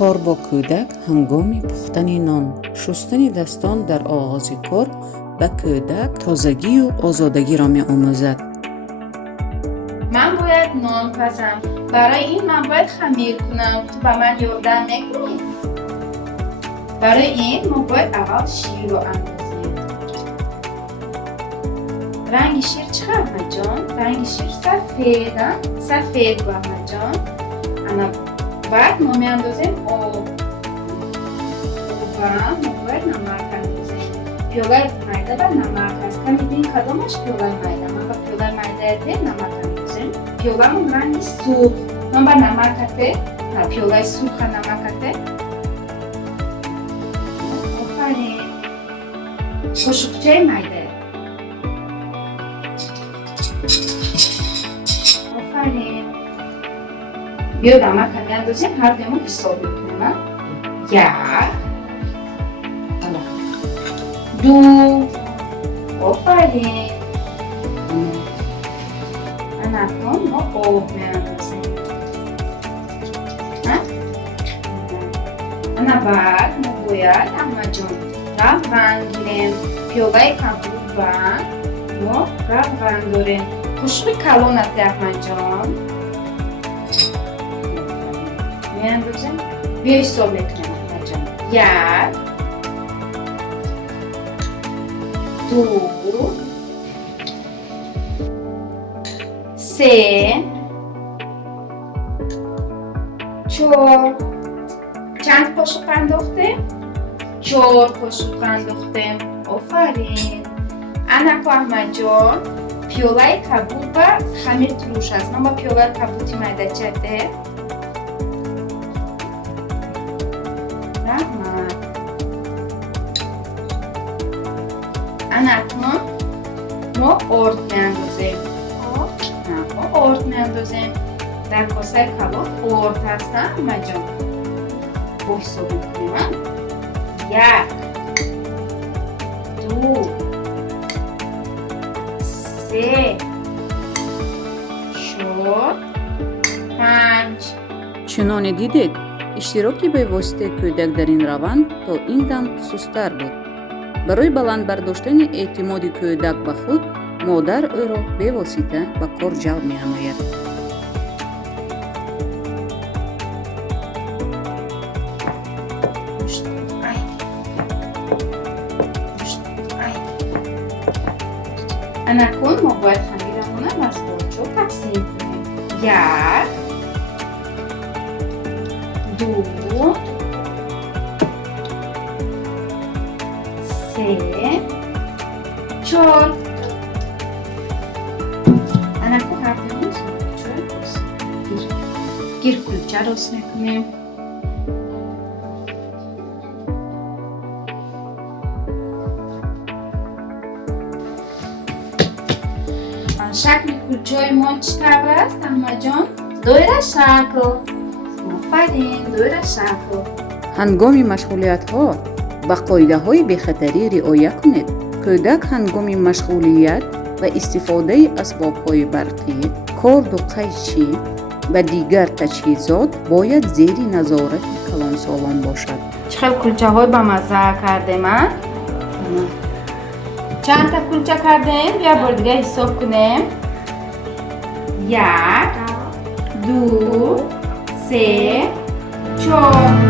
کار با کودک هنگام پختن نان. شستن دستان در آغاز کار به کودک تازگی و آزادگی را می آموزد. من باید نان پزم. برای این من باید خمیر کنم. تو به من یاردم میکنی؟ برای این ما باید اول شیر رو اندازیم. رنگ شیر چه احمد جان؟ رنگ شیر سفید با احمد جان. بعد ما می اندازیم آب. ما باید نمک اندازیم. پیاله میده و نمک هست. کمی بین کدامش پیاله میده؟ من با پیاله میده نمک اندازیم. پیاله من رنگ سرخ. من با نمک هسته؟ نه پیاله سرخ نمک هسته؟ آفرین. قاشقچه میده. آفرین. بیا نمک کمی اندازیم. هر دیمون حساب میکنیم. یک. دو. آفرین. اکنون ما آب میاندازیم. بعد ما باید احمد جان روغن گیریم. پیاله کبود ما روغن داریم. قاشق کلان است احمد جان. میاندازیم. بیا حساب میکنیم احمد جان. یک. دو. سه. چهار. چند قاشق انداختیم؟ 4 قاشق انداختیم. آفرین. انکو احمد جان پیاله کبود و خمیر تروش است. من با پیاله کبودی میده چده؟ رحمت. انکو ما آرد میاندازیم. آرد میاندازیم. در کاسه کباب آرد هست نه احمد جان؟ با حساب میکنیم. یک. دو. سه. چهار. 5. چنانه دیدید اشتراکی به واسطه کودک در این روند تا این دم سست‌تر بود. برای بلند برداشتن اعتماد کودک به خود مادر او را به واسطه به کار جلب می نماید. اکنون ما باید خمیرمون از کلچه تقسیم کنیم. 1. 2. 3. 4. اکنون هر دویش گیر کلچه راست میکنیم. شکل کلچه ما چطور است احمد جان؟ دایره شکل. آفرین دایره شکل. هنگام مشغولیت ها به قاعده های بی‌خطری رعایت کنید. کودک هنگام مشغولیت و استفاده اسباب های برقی، کارد و قیچی و دیگر تجهیزات باید زیر نظارت کلانسالان باشد. چقدر کلچه های با مزه کردیم ها؟ چند تا کلچه کردیم؟ بیا بار دیگه حساب کنیم. 1. 2. 3. 4.